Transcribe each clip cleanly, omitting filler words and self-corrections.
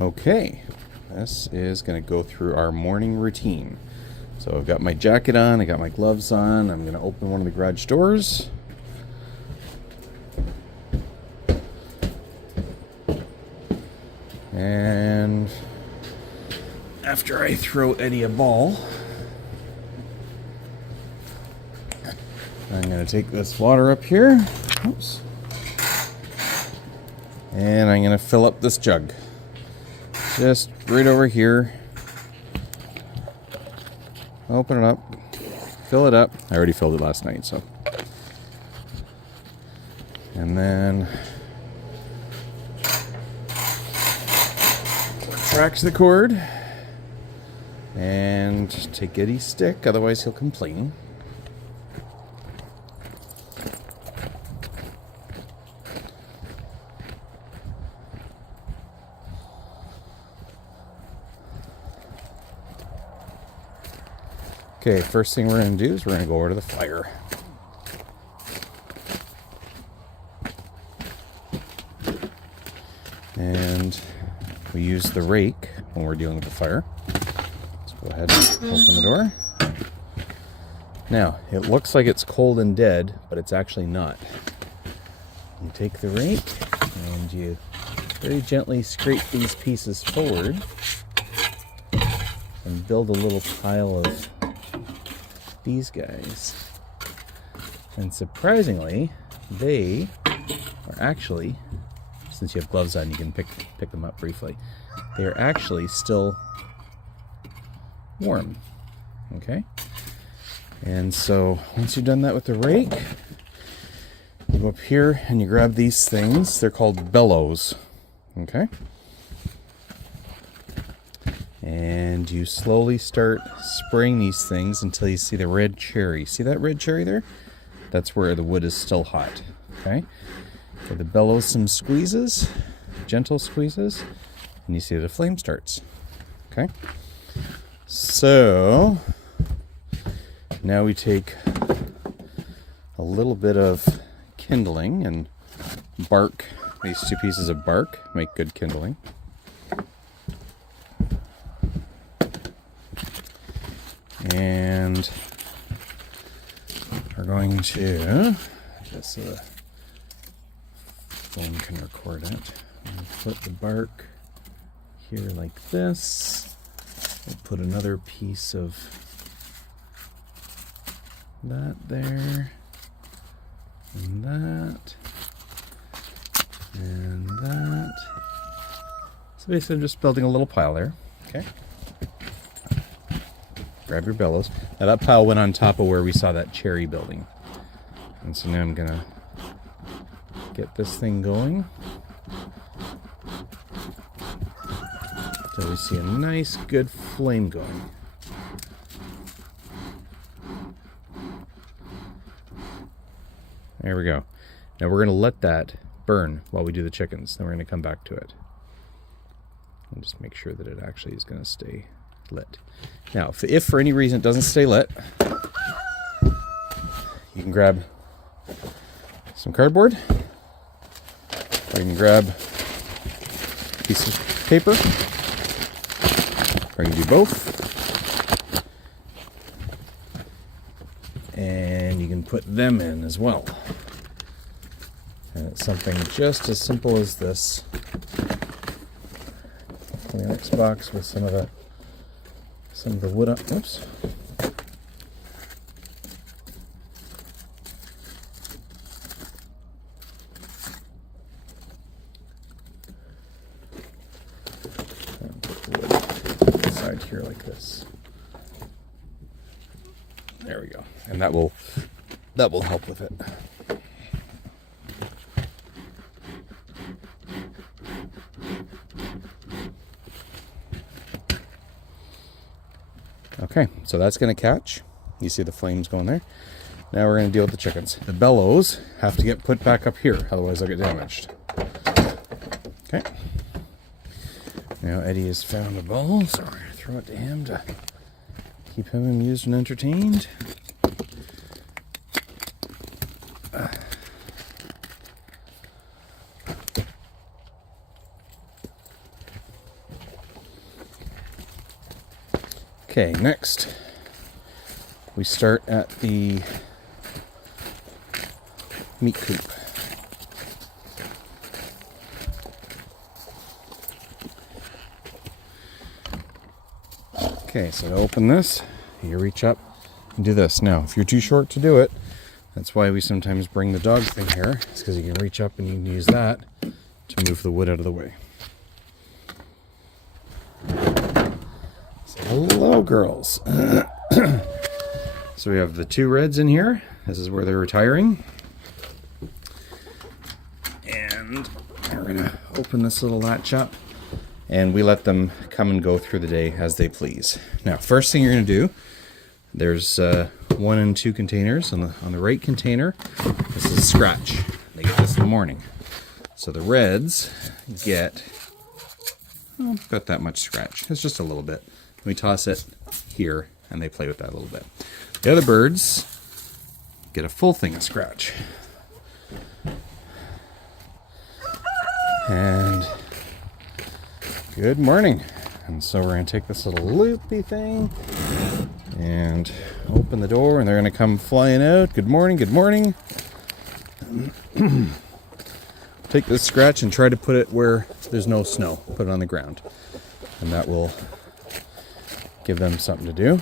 Okay, this is going to go through our morning routine. So I've got my jacket on, I got my gloves on, I'm going to open one of the garage doors. And after I throw Eddie a ball, I'm going to take this water up here. Oops. And I'm going to fill up this jug. Just right over here. Open it up. Fill it up. I already filled it last night, so. And then retract the cord. And take Eddie's stick, otherwise he'll complain. Okay, first thing we're going to do is we're going to go over to the fire. And we use the rake when we're dealing with the fire. Let's go ahead and open the door. Now, it looks like it's cold and dead, but it's actually not. You take the rake and you very gently scrape these pieces forward and build a little pile of these guys. And surprisingly, they are actually, since you have gloves on, you can pick them up briefly. They are actually still warm. Okay? And so once you've done that with the rake, you go up here and you grab these things. They're called bellows. Okay? And you slowly start spraying these things until you see the red cherry. See that red cherry there? That's where the wood is still hot. Okay? Give the bellows some squeezes, gentle squeezes, and you see the flame starts. Okay? So, now we take a little bit of kindling and bark. These two pieces of bark make good kindling. And we're going to, just so the phone can record it, we'll put the bark here like this. We'll put another piece of that there, and that, and that. So basically I'm just building a little pile there, okay? Grab your bellows. Now that pile went on top of where we saw that cherry building. And so now I'm gonna get this thing going. So we see a nice good flame going. There we go. Now we're gonna let that burn while we do the chickens. Then we're gonna come back to it. And just make sure that it actually is gonna stay lit. Now, if for any reason it doesn't stay lit, you can grab some cardboard, or you can grab a piece of paper, or you can do both, and you can put them in as well. And it's something just as simple as this. The next box with some of the wood up. Oops. And put the wood inside here like this. There we go. And that will help with it. Okay, so that's going to catch. You see the flames going there. Now we're going to deal with the chickens. The bellows have to get put back up here, otherwise they'll get damaged. Okay. Now Eddie has found a ball, so we're going to throw it to him to keep him amused and entertained. Okay, next we start at the meat coop. Okay, so to open this, you reach up and do this. Now, if you're too short to do it, that's why we sometimes bring the dog thing here. It's because you can reach up and you can use that to move the wood out of the way. So, hello, girls. So we have the two reds in here. This is where they're retiring. And we're going to open this little latch up. And we let them come and go through the day as they please. Now, first thing you're going to do, there's 1 and 2 containers. On the right container, this is a scratch. They get this in the morning. So the reds get, about that much scratch. It's just a little bit. We toss it here, and they play with that a little bit. The other birds get a full thing of scratch. And good morning. And so we're going to take this little loopy thing and open the door, and they're going to come flying out. Good morning, good morning. Take this scratch and try to put it where there's no snow. Put it on the ground. And that will give them something to do.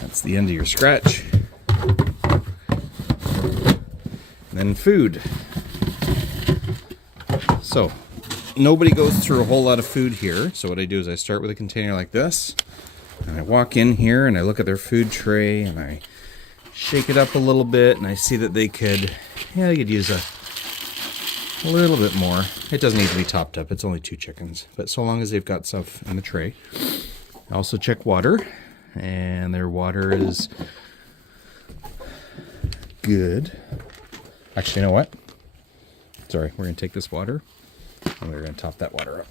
That's the end of your scratch. And then food. So, nobody goes through a whole lot of food here. So what I do is I start with a container like this. And I walk in here and I look at their food tray and I shake it up a little bit, and I see that they could use a little bit more. It doesn't need to be topped up. It's only 2 chickens. But so long as they've got stuff in the tray. I also check water, and their water is good. Actually, you know what? Sorry, we're going to take this water and we're going to top that water up.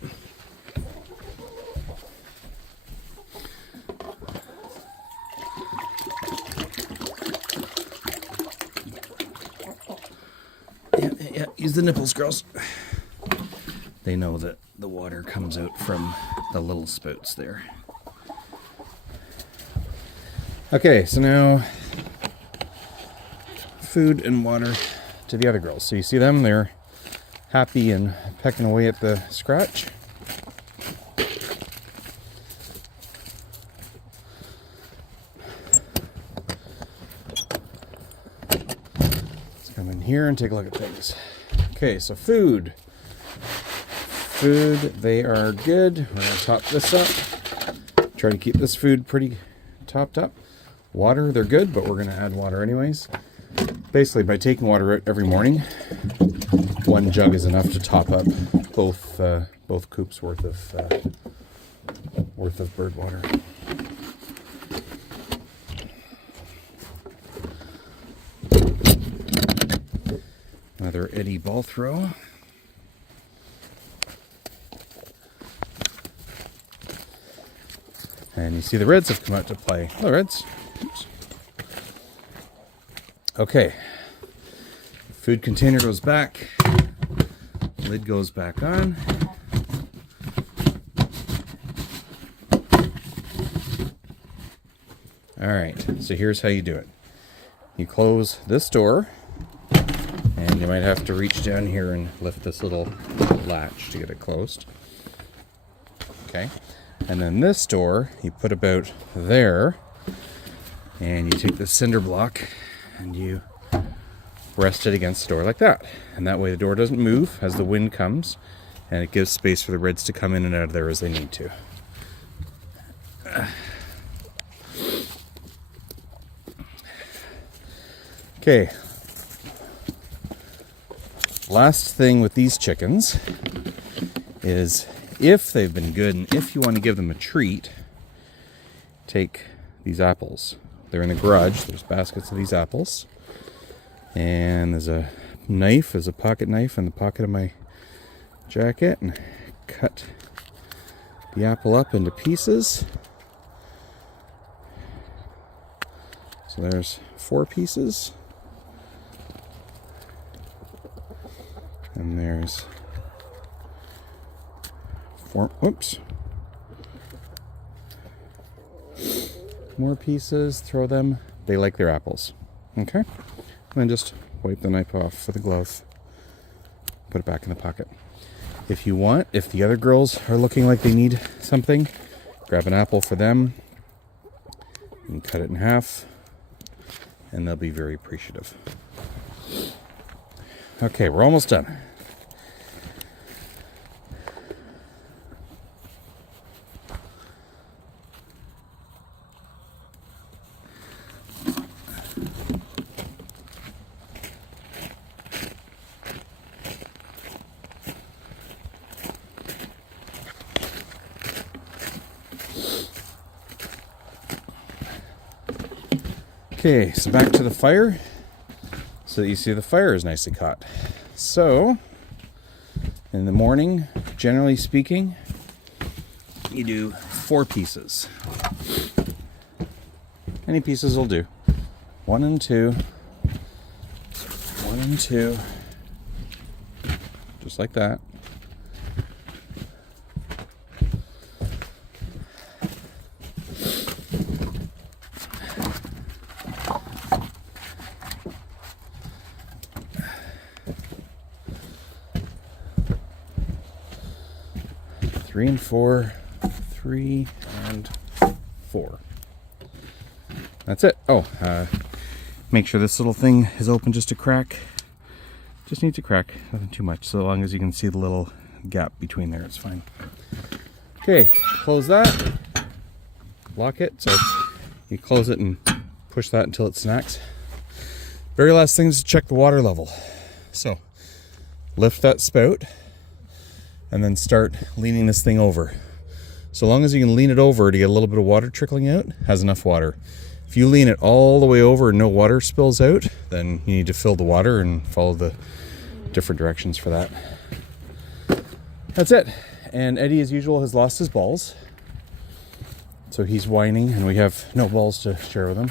Yeah, use the nipples, girls. They know that the water comes out from the little spouts there. Okay, so now food and water to the other girls. So you see them, they're happy and pecking away at the scratch. Let's come in here and take a look at things. Okay, so food. Food, they are good. We're going to top this up. Try to keep this food pretty topped up. Water, they're good, but we're going to add water anyways. Basically, by taking water out every morning, 1 jug is enough to top up both coops worth of bird water. Another Eddie ball throw. And you see the reds have come out to play. Hello, reds. Oops. Okay. Food container goes back. Lid goes back on. Alright, so here's how you do it. You close this door, and you might have to reach down here and lift this little latch to get it closed. Okay. And then this door, you put about there, and you take the cinder block and you rest it against the door like that. And that way the door doesn't move as the wind comes, and it gives space for the reds to come in and out of there as they need to. Okay. Last thing with these chickens is, if they've been good and if you want to give them a treat, take these apples. They're in the garage. There's baskets of these apples. And there's a knife, there's a pocket knife in the pocket of my jacket, and cut the apple up into pieces. So there's 4 pieces. And there's 4, oops. More pieces, throw them. They like their apples. Okay? And then just wipe the knife off with a glove. Put it back in the pocket. If you want, if the other girls are looking like they need something, grab an apple for them. You can cut it in half, and they'll be very appreciative. Okay, we're almost done. Okay, so back to the fire, so that you see the fire is nicely caught. So, in the morning, generally speaking, you do 4 pieces. Any pieces will do. 1 and 2. 1 and 2. Just like that. Three and 4, 3 and 4. That's it. Oh, make sure this little thing is open just a crack. Just needs a crack, nothing too much. So long as you can see the little gap between there, it's fine. Okay, close that. Lock it. So you close it and push that until it snacks. Very last thing is to check the water level. So lift that spout. And then start leaning this thing over. So long as you can lean it over to get a little bit of water trickling out, has enough water. If you lean it all the way over and no water spills out, then you need to fill the water and follow the different directions for that. That's it. And Eddie, as usual, has lost his balls. So he's whining and we have no balls to share with him.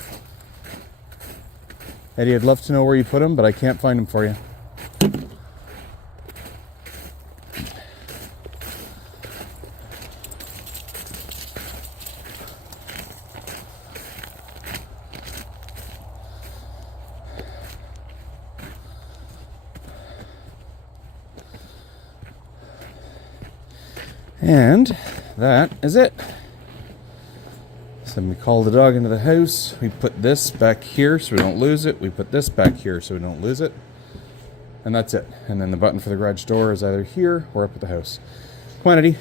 Eddie, I'd love to know where you put them, but I can't find them for you. And that is it. So we call the dog into the house. We put this back here so we don't lose it. We put this back here so we don't lose it. And that's it. And then the button for the garage door is either here or up at the house. Come on, Eddie.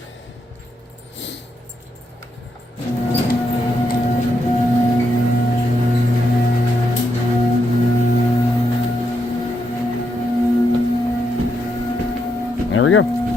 There we go.